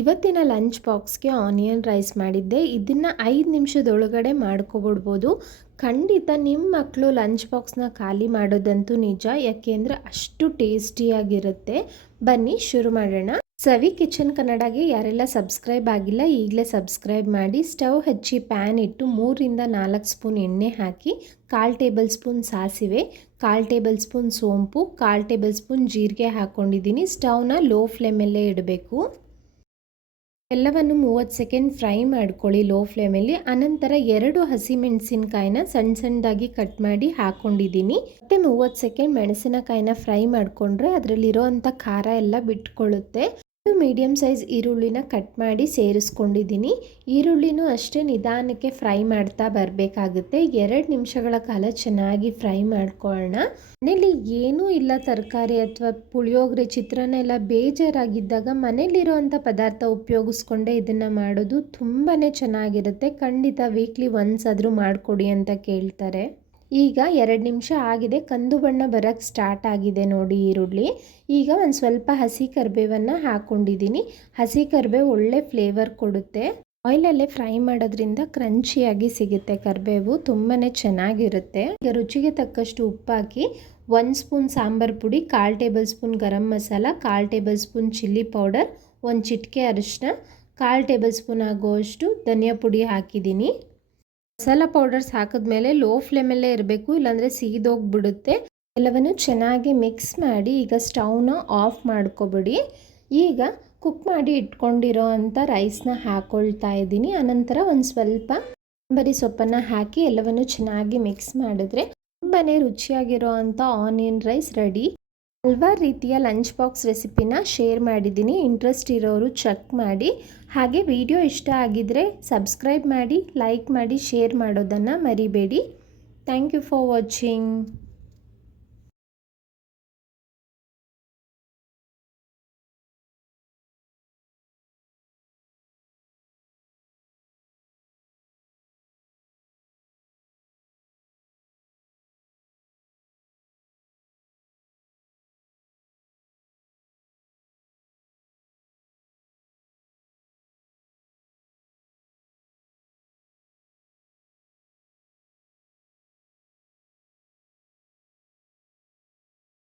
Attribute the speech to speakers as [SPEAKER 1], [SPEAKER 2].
[SPEAKER 1] ಇವತ್ತಿನ ಲಂಚ್ ಬಾಕ್ಸ್ಗೆ onion rice ಮಾಡಿದ್ದೆ. ಇದನ್ನು ಐದು ನಿಮಿಷದೊಳಗಡೆ ಮಾಡ್ಕೊಬಿಡ್ಬೋದು. ಖಂಡಿತ ನಿಮ್ಮ ಮಕ್ಕಳು ಲಂಚ್ ಬಾಕ್ಸ್ನ ಖಾಲಿ ಮಾಡೋದಂತೂ ನಿಜ. ಯಾಕೆಂದರೆ ಅಷ್ಟು ಟೇಸ್ಟಿಯಾಗಿರುತ್ತೆ ಬನ್ನಿ, ಶುರು ಮಾಡೋಣ. ಸವಿ ಕಿಚನ್ ಕನ್ನಡಗೆ ಯಾರೆಲ್ಲ ಸಬ್ಸ್ಕ್ರೈಬ್ ಆಗಿಲ್ಲ, ಈಗಲೇ ಸಬ್ಸ್ಕ್ರೈಬ್ ಮಾಡಿ. ಸ್ಟವ್ ಹಚ್ಚಿ ಪ್ಯಾನ್ ಇಟ್ಟು ಮೂರಿಂದ ನಾಲ್ಕು ಸ್ಪೂನ್ ಎಣ್ಣೆ ಹಾಕಿ, ಕಾಲು ಟೇಬಲ್ ಸ್ಪೂನ್ ಸಾಸಿವೆ, ಕಾಲು ಟೇಬಲ್ ಸ್ಪೂನ್ ಸೋಂಪು, ಕಾಲು ಟೇಬಲ್ ಸ್ಪೂನ್ ಜೀರಿಗೆ ಹಾಕ್ಕೊಂಡಿದ್ದೀನಿ ಸ್ಟವ್ನ ಲೋ ಫ್ಲೇಮಲ್ಲೇ ಇಡಬೇಕು. ಎಲ್ಲವನ್ನು ಮೂವತ್ತು ಸೆಕೆಂಡ್ ಫ್ರೈ ಮಾಡ್ಕೊಳ್ಳಿ ಲೋ ಫ್ಲೇಮಲ್ಲಿ. ಅನಂತರ ಎರಡು ಹಸಿಮೆಣಸಿನಕಾಯಿನ ಸಣ್ಣ ಸಣ್ಣದಾಗಿ ಕಟ್ ಮಾಡಿ ಹಾಕ್ಕೊಂಡಿದ್ದೀನಿ ಮತ್ತು ಮೂವತ್ತು ಸೆಕೆಂಡ್ ಮೆಣಸಿನಕಾಯಿನ ಫ್ರೈ ಮಾಡಿಕೊಂಡ್ರೆ ಅದರಲ್ಲಿರೋ ಅಂಥ ಖಾರ ಎಲ್ಲ ಬಿಟ್ಕೊಳ್ಳುತ್ತೆ. ಮೀಡಿಯಮ್ ಸೈಜ್ ಈರುಳ್ಳಿನ ಕಟ್ ಮಾಡಿ ಸೇರಿಸ್ಕೊಂಡಿದ್ದೀನಿ. ಈರುಳ್ಳಿನೂ ಅಷ್ಟೇ ನಿಧಾನಕ್ಕೆ ಫ್ರೈ ಮಾಡ್ತಾ ಬರಬೇಕಾಗುತ್ತೆ. ಎರಡು ನಿಮಿಷಗಳ ಕಾಲ ಚೆನ್ನಾಗಿ ಫ್ರೈ ಮಾಡ್ಕೊಳ್ಳೋಣ. ಮನೇಲಿ ಏನೂ ಇಲ್ಲ ತರಕಾರಿ ಅಥವಾ ಪುಳಿಯೋಗರೆ ಚಿತ್ರಾನ್ನ ಎಲ್ಲ ಬೇಜಾರಾಗಿದ್ದಾಗ ಮನೇಲಿರುವಂಥ ಪದಾರ್ಥ ಉಪಯೋಗಿಸ್ಕೊಂಡೆ ಇದನ್ನು ಮಾಡೋದು ತುಂಬಾ ಚೆನ್ನಾಗಿರುತ್ತೆ. ಖಂಡಿತ ವೀಕ್ಲಿ ಒನ್ಸ್ ಆದರೂ ಮಾಡಿಕೊಡಿ ಅಂತ ಕೇಳ್ತಾರೆ. ಈಗ ಎರಡು ನಿಮಿಷ ಆಗಿದೆ. ಕಂದು ಬಣ್ಣ ಬರೋಕ್ಕೆ ಸ್ಟಾರ್ಟ್ ಆಗಿದೆ ನೋಡಿ ಈರುಳ್ಳಿ. ಈಗ ಒಂದು ಸ್ವಲ್ಪ ಹಸಿ ಕರಿಬೇವನ್ನು ಹಾಕ್ಕೊಂಡಿದ್ದೀನಿ ಹಸಿ ಕರಿಬೇವು ಒಳ್ಳೆ ಫ್ಲೇವರ್ ಕೊಡುತ್ತೆ. ಆಯಿಲಲ್ಲೇ ಫ್ರೈ ಮಾಡೋದ್ರಿಂದ ಕ್ರಂಚಿಯಾಗಿ ಸಿಗುತ್ತೆ ಕರಿಬೇವು. ತುಂಬಾ ಚೆನ್ನಾಗಿರುತ್ತೆ. ಈಗ ರುಚಿಗೆ ತಕ್ಕಷ್ಟು ಉಪ್ಪಾಕಿ, ಒಂದು ಸ್ಪೂನ್ ಸಾಂಬಾರು ಪುಡಿ, ಕಾಲು ಟೇಬಲ್ ಸ್ಪೂನ್ ಗರಂ ಮಸಾಲ, ಕಾಲು ಟೇಬಲ್ ಸ್ಪೂನ್ ಚಿಲ್ಲಿ ಪೌಡರ್, ಒಂದು ಚಿಟಿಕೆ ಅರಿಶಿನ ಕಾಲು ಟೇಬಲ್ ಸ್ಪೂನ್ ಆಗುವಷ್ಟು ಧನಿಯಾ ಪುಡಿ ಹಾಕಿದ್ದೀನಿ. ಮಸಾಲ ಪೌಡರ್ಸ್ ಹಾಕಿದ್ಮೇಲೆ ಲೋ ಫ್ಲೇಮಲ್ಲೇ ಇರಬೇಕು, ಇಲ್ಲಾಂದರೆ ಸೀದೋಗ್ಬಿಡುತ್ತೆ. ಎಲ್ಲವನ್ನು ಚೆನ್ನಾಗಿ ಮಿಕ್ಸ್ ಮಾಡಿ ಈಗ ಸ್ಟೌವ್ನ ಆಫ್ ಮಾಡ್ಕೊಬಿಡಿ. ಈಗ ಕುಕ್ ಮಾಡಿ ಇಟ್ಕೊಂಡಿರೋ ಅಂಥ ರೈಸ್ನ ಹಾಕ್ಕೊಳ್ತಾ ಇದ್ದೀನಿ. ಆನಂತರ ಒಂದು ಸ್ವಲ್ಪ ಬರಿ ಸೊಪ್ಪನ್ನು ಹಾಕಿ ಎಲ್ಲವನ್ನು ಚೆನ್ನಾಗಿ ಮಿಕ್ಸ್ ಮಾಡಿದ್ರೆ ತುಂಬಾ ರುಚಿಯಾಗಿರೋ ಅಂಥ ಆನಿಯನ್ ರೈಸ್ ರೆಡಿ. ಹಲ್ವಾರು ರೀತಿಯ ಲಂಚ್ ಬಾಕ್ಸ್ ರೆಸಿಪಿನ ಶೇರ್ ಮಾಡಿದ್ದೀನಿ. ಇಂಟ್ರೆಸ್ಟ್ ಇರೋರು ಚೆಕ್ ಮಾಡಿ. ಹಾಗೆ ವಿಡಿಯೋ ಇಷ್ಟ ಆಗಿದ್ದರೆ ಸಬ್ಸ್ಕ್ರೈಬ್ ಮಾಡಿ ಲೈಕ್ ಮಾಡಿ ಶೇರ್ ಮಾಡೋದನ್ನು ಮರಿಬೇಡಿ. Thank you for watching